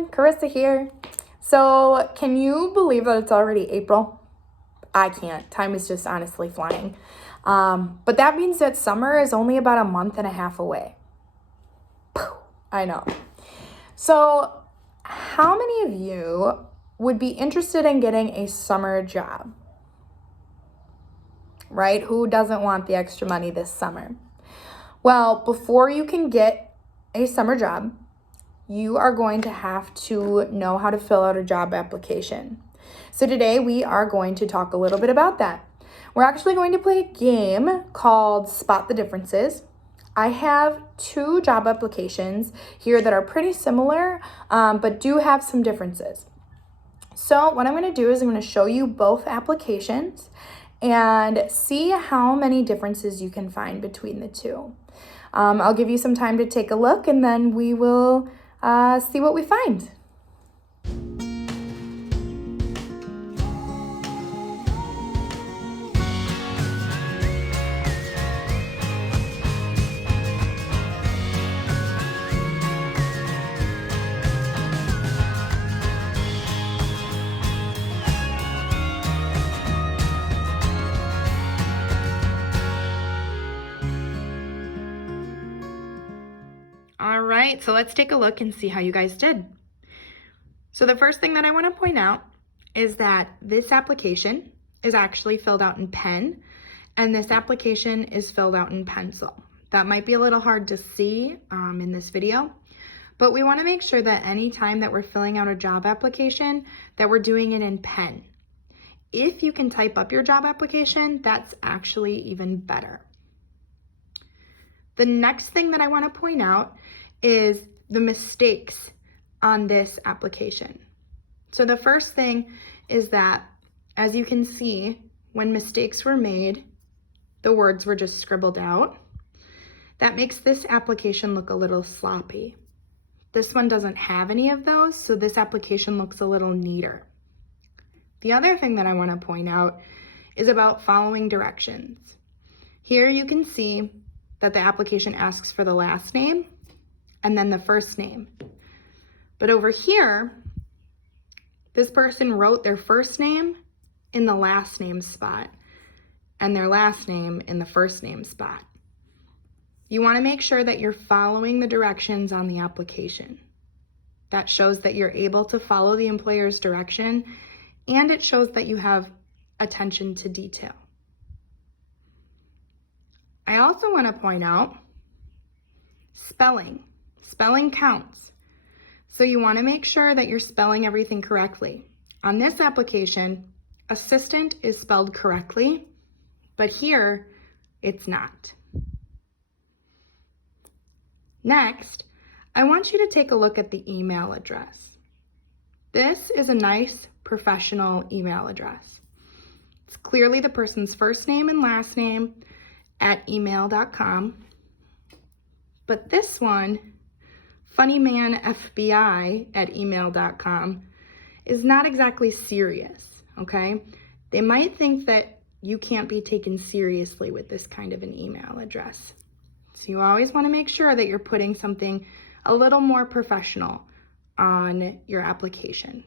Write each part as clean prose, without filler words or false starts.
everyone, Corissa here. So can you believe that it's already April? I can't. Time is just honestly flying. But that means that summer is only about a month and a half away. I know. So how many of you would be interested in getting a summer job? Right? Who doesn't want the extra money this summer? Well, before you can get a summer job, you are going to have to know how to fill out a job application. So today we are going to talk a little bit about that. We're actually going to play a game called Spot the Differences. I have two job applications here that are pretty similar, but do have some differences. So what I'm going to do is I'm going to show you both applications and see how many differences you can find between the two. I'll give you some time to take a look and then we will see what we find. All right, so let's take a look and see how you guys did. So the first thing that I want to point out is that this application is actually filled out in pen and this application is filled out in pencil. That might be a little hard to see in this video, but we want to make sure that any time that we're filling out a job application that we're doing it in pen. If you can type up your job application, that's actually even better. The next thing that I want to point out is the mistakes on this application. So the first thing is that, as you can see, when mistakes were made, the words were just scribbled out. That makes this application look a little sloppy. This one doesn't have any of those, so this application looks a little neater. The other thing that I want to point out is about following directions. Here you can see that the application asks for the last name and then the first name. But over here, this person wrote their first name in the last name spot and their last name in the first name spot. You want to make sure that you're following the directions on the application. That shows that you're able to follow the employer's direction and it shows that you have attention to detail. I also want to point out spelling. Spelling counts. So you want to make sure that you're spelling everything correctly. On this application, assistant is spelled correctly, but here it's not. Next, I want you to take a look at the email address. This is a nice professional email address. It's clearly the person's first name and last name at email.com. But this one, funnymanfbi at email.com, is not exactly serious, okay? They might think that you can't be taken seriously with this kind of an email address. So you always want to make sure that you're putting something a little more professional on your application.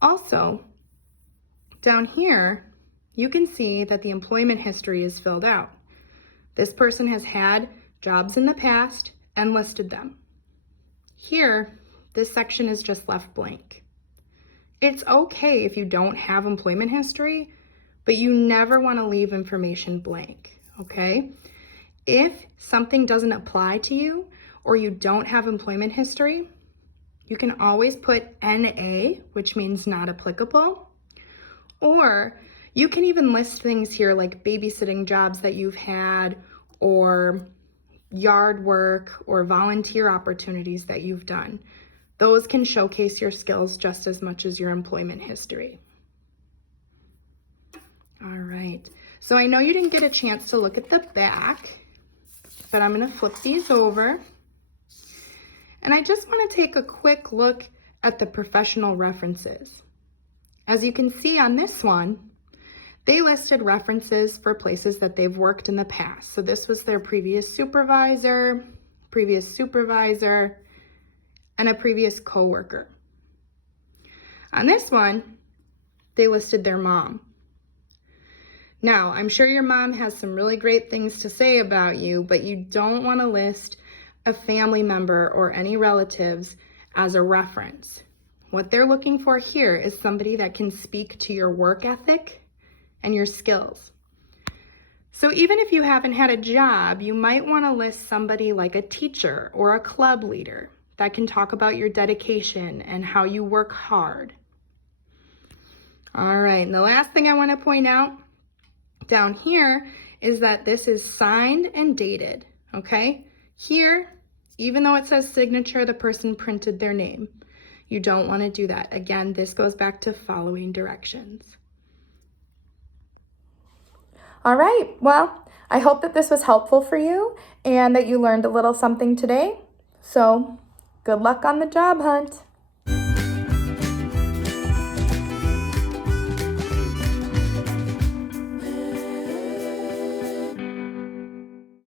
Also, down here, you can see that the employment history is filled out. This person has had jobs in the past and listed them. Here, this section is just left blank. It's okay if you don't have employment history, but you never want to leave information blank, okay? If something doesn't apply to you or you don't have employment history, you can always put NA, which means not applicable, or you can even list things here like babysitting jobs that you've had or yard work or volunteer opportunities that you've done. Those can showcase your skills just as much as your employment history. All right, so I know you didn't get a chance to look at the back, but I'm gonna flip these over. And I just wanna take a quick look at the professional references. As you can see on this one, they listed references for places that they've worked in the past. So this was their previous supervisor, and a previous coworker. On this one, they listed their mom. Now, I'm sure your mom has some really great things to say about you, but you don't want to list a family member or any relatives as a reference. What they're looking for here is somebody that can speak to your work ethic and your skills. So even if you haven't had a job, you might want to list somebody like a teacher or a club leader that can talk about your dedication and how you work hard. All right, and the last thing I want to point out down here is that this is signed and dated, okay? Here, even though it says signature, the person printed their name. You don't want to do that. Again, this goes back to following directions. All right, well, I hope that this was helpful for you and that you learned a little something today. So, good luck on the job hunt.